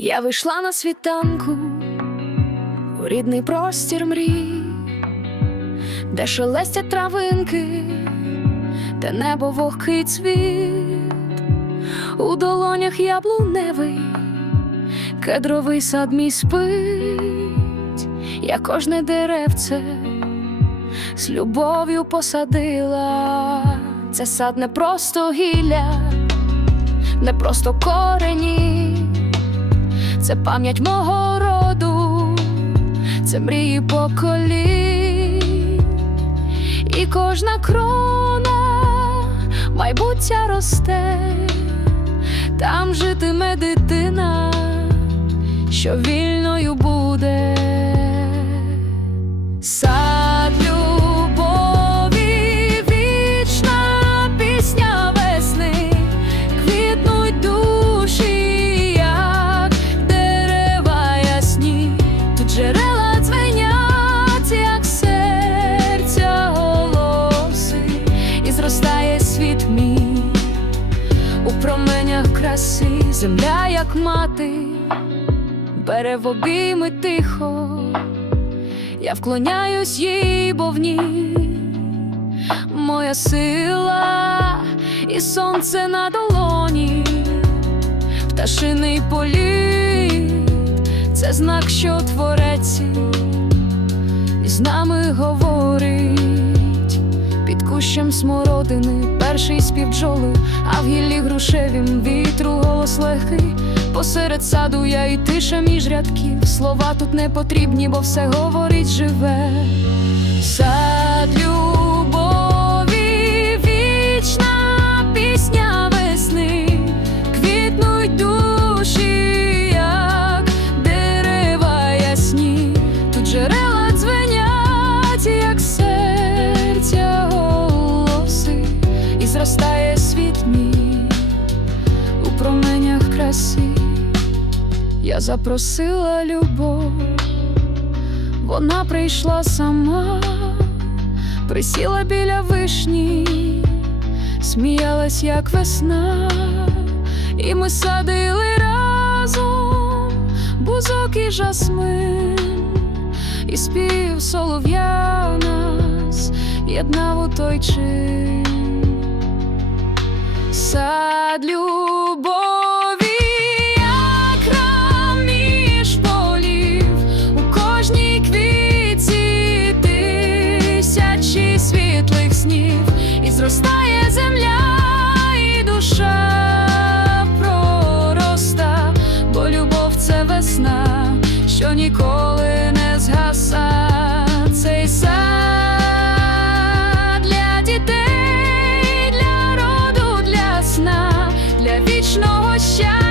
Я вийшла на світанку у рідний простір мрій, де шелестять травинки, де небо вогкий цвіт, у долонях яблуневий, кедровий сад мій спить, я кожне деревце з любов'ю посадила. Це сад не просто гілля, не просто корені. Це пам'ять мого роду, це мрії поколінь, і кожна крона майбуття росте, там житиме дитина, що вільною буде. У променях краси, земля, як мати, бере в обійми тихо. Я вклоняюсь їй, бо в ній моя сила і сонце на долоні, пташиний політ це знак, що творець із нами говорить кущем смородини, перший спів бджоли, а в гіллі грушевім вітру голос легкий. Посеред саду я і тиша між рядків. Слова тут не потрібні, бо все говорить живе. Сад мій у променях краси. Я запросила любов, вона прийшла сама, присіла біля вишні, сміялась, як весна, і ми садили разом бузок і жасмин, і спів солов'я нас єднав у той чин. Сад любові, вічного щастя.